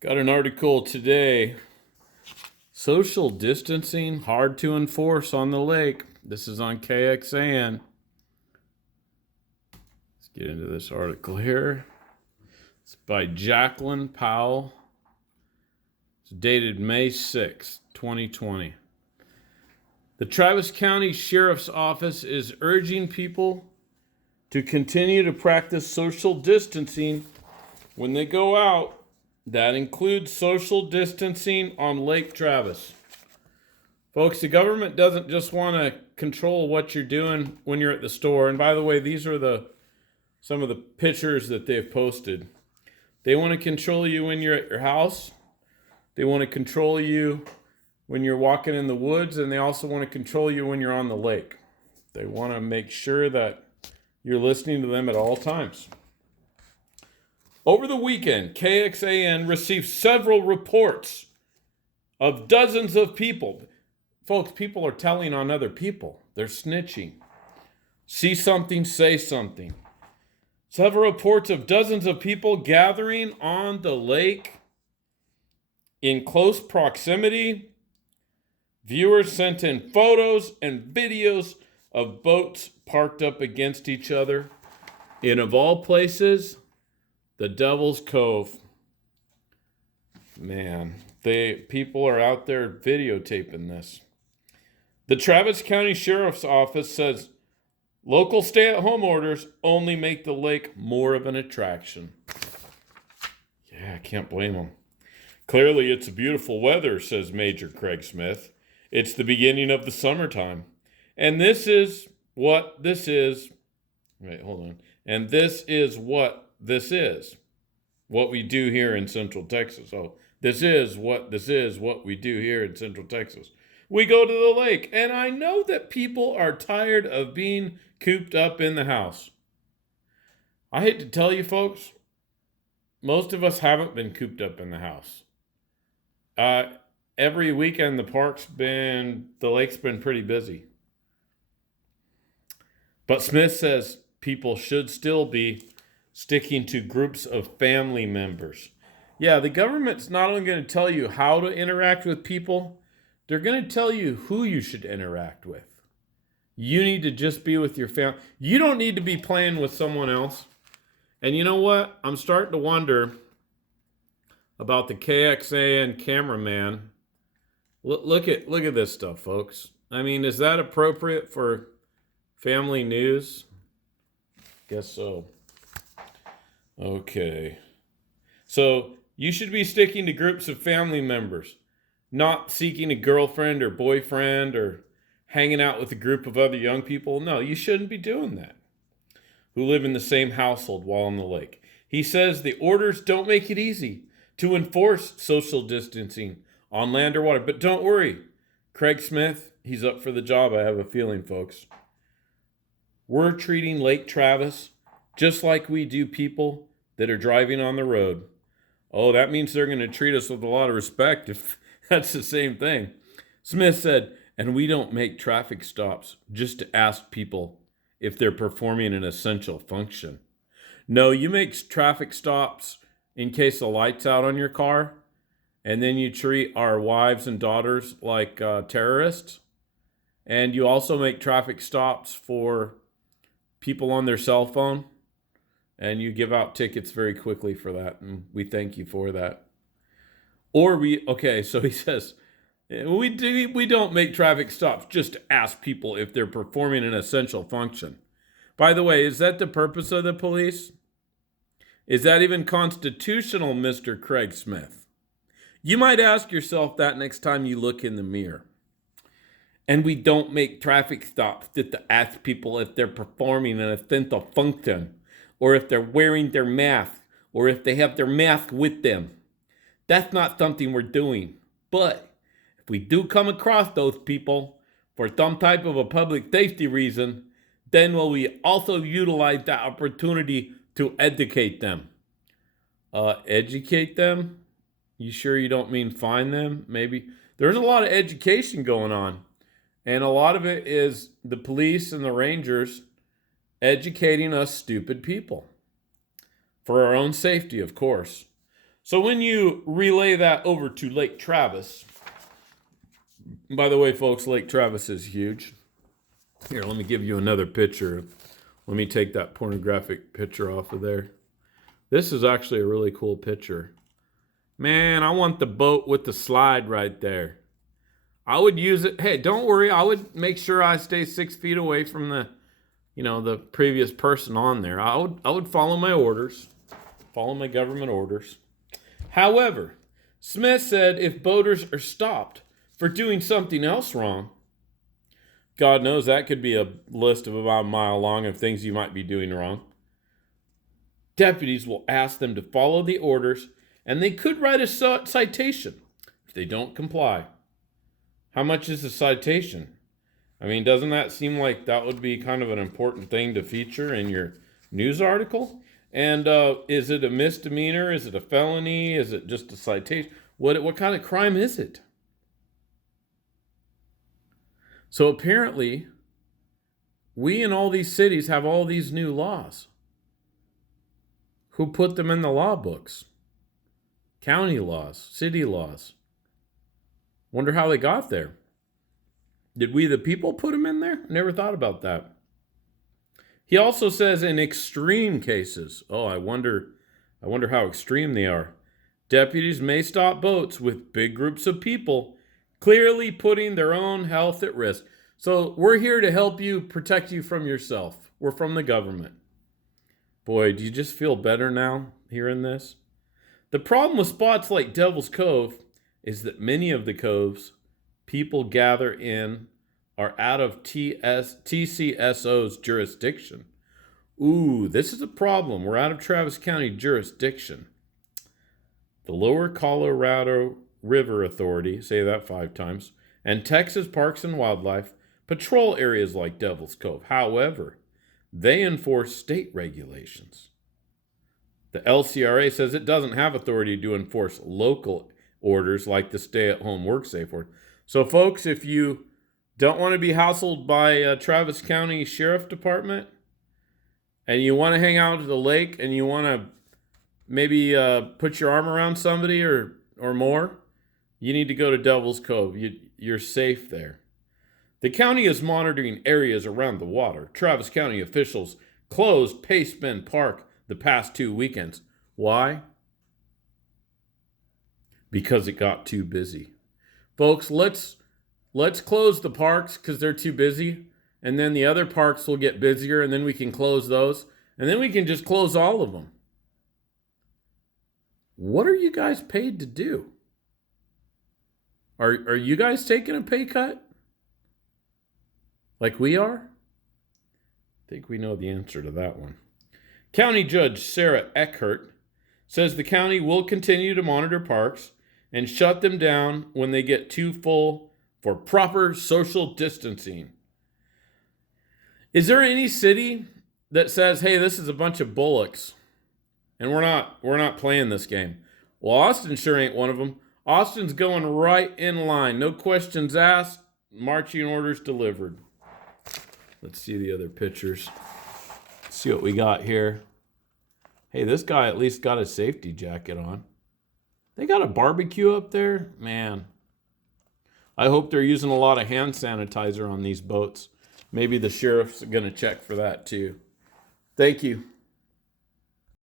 Got an article today. Social distancing hard to enforce on the lake. This is on KXAN. Let's get into this article here. It's by Jacqueline Powell. It's dated May 6, 2020. The Travis County Sheriff's Office is urging people to continue to practice social distancing when they go out. That includes social distancing on Lake Travis. Folks, the government doesn't just want to control what you're doing when you're at the store. And by the way, these are some of the pictures that they've posted. They want to control you when you're at your house. They want to control you when you're walking in the woods, and they also want to control you when you're on the lake. They want to make sure that you're listening to them at all times. Over the weekend, KXAN received several reports of dozens of people. Folks, people are telling on other people. They're snitching. See something, say something. Several reports of dozens of people gathering on the lake in close proximity. Viewers sent in photos and videos of boats parked up against each other in, of all places, the Devil's Cove. Man, people are out there videotaping this. The Travis County Sheriff's Office says local stay-at-home orders only make the lake more of an attraction. Yeah, I can't blame them. Clearly, it's beautiful weather, says Major Craig Smith. It's the beginning of the summertime. And this is what this is. Wait, hold on. And this is what this is. What we do here in Central Texas. Oh, this is what we do here in Central Texas. We go to the lake. And I know that people are tired of being cooped up in the house. I hate to tell you folks, most of us haven't been cooped up in the house. Every weekend the lake's been pretty busy. But Smith says people should still be sticking to groups of family members. Yeah, the government's not only going to tell you how to interact with people, they're going to tell you who you should interact with. You need to just be with your family. You don't need to be playing with someone else. And you know what? I'm starting to wonder about the KXAN cameraman. Look at this stuff, folks. I mean, is that appropriate for family news? Guess so. Okay. So you should be sticking to groups of family members, not seeking a girlfriend or boyfriend or hanging out with a group of other young people. No, you shouldn't be doing that. Who live in the same household while on the lake. He says the orders don't make it easy to enforce social distancing on land or water. But don't worry, Craig Smith, he's up for the job, I have a feeling, folks. We're treating Lake Travis just like we do people that are driving on the road. Oh, that means they're going to treat us with a lot of respect if that's the same thing. Smith said, and we don't make traffic stops just to ask people if they're performing an essential function. No, you make traffic stops in case the light's out on your car, and then you treat our wives and daughters like terrorists. And you also make traffic stops for people on their cell phone, and you give out tickets very quickly for that, and we thank you for that. So he says, we don't make traffic stops just to ask people if they're performing an essential function. By the way, is that the purpose of the police? Is that even constitutional, Mr. Craig Smith? You might ask yourself that next time you look in the mirror. And we don't make traffic stops just to ask people if they're performing an essential function, or if they're wearing their mask, or if they have their mask with them. That's not something we're doing. But if we do come across those people for some type of a public safety reason, then will we also utilize that opportunity to educate them? Educate them? You sure you don't mean fine them? Maybe. There's a lot of education going on. And a lot of it is the police and the rangers educating us stupid people. For our own safety, of course. So when you relay that over to Lake Travis, by the way, folks, Lake Travis is huge. Here, let me give you another picture. Let me take that pornographic picture off of there. This is actually a really cool picture. Man, I want the boat with the slide right there. I would use it. Hey, don't worry. I would make sure I stay 6 feet away from the previous person on there. I would follow my orders, follow my government orders. However, Smith said if boaters are stopped for doing something else wrong, God knows that could be a list of about a mile long of things you might be doing wrong. Deputies will ask them to follow the orders, and they could write a citation if they don't comply. How much is a citation? I mean, doesn't that seem like that would be kind of an important thing to feature in your news article? And is it a misdemeanor? Is it a felony? Is it just a citation? What kind of crime is it? So apparently, we in all these cities have all these new laws. Who put them in the law books? County laws, city laws. Wonder how they got there. Did we the people put them in there? Never thought about that. He also says in extreme cases, I wonder how extreme they are. Deputies may stop boats with big groups of people, clearly putting their own health at risk. So we're here to help you, protect you from yourself. We're from the government. Boy, do you just feel better now hearing this? The problem with spots like Devil's Cove is that many of the coves people gather in are out of TCSO's jurisdiction. Ooh, this is a problem. We're out of Travis County jurisdiction. The Lower Colorado River Authority, say that 5 times, and Texas Parks and Wildlife patrol areas like Devil's Cove. However, they enforce state regulations. The LCRA says it doesn't have authority to enforce local orders like the stay-at-home work-safe order. So, folks, if you don't want to be hassled by Travis County Sheriff Department and you want to hang out at the lake and you want to maybe put your arm around somebody or more, you need to go to Devil's Cove. You're safe there. The county is monitoring areas around the water. Travis County officials closed Pace Bend Park the past 2 weekends. Why? Because it got too busy. Folks, let's close the parks because they're too busy, and then the other parks will get busier, and then we can close those, and then we can just close all of them. What are you guys paid to do? Are you guys taking a pay cut? Like we are? I think we know the answer to that one. County Judge Sarah Eckert says the county will continue to monitor parks and shut them down when they get too full for proper social distancing. Is there any city that says, hey, this is a bunch of bullocks and we're not playing this game? Well, Austin sure ain't one of them. Austin's going right in line. No questions asked, marching orders delivered. Let's see the other pictures. Let's see what we got here. Hey, this guy at least got a safety jacket on. They got a barbecue up there? Man. I hope they're using a lot of hand sanitizer on these boats. Maybe the sheriff's going to check for that too. Thank you.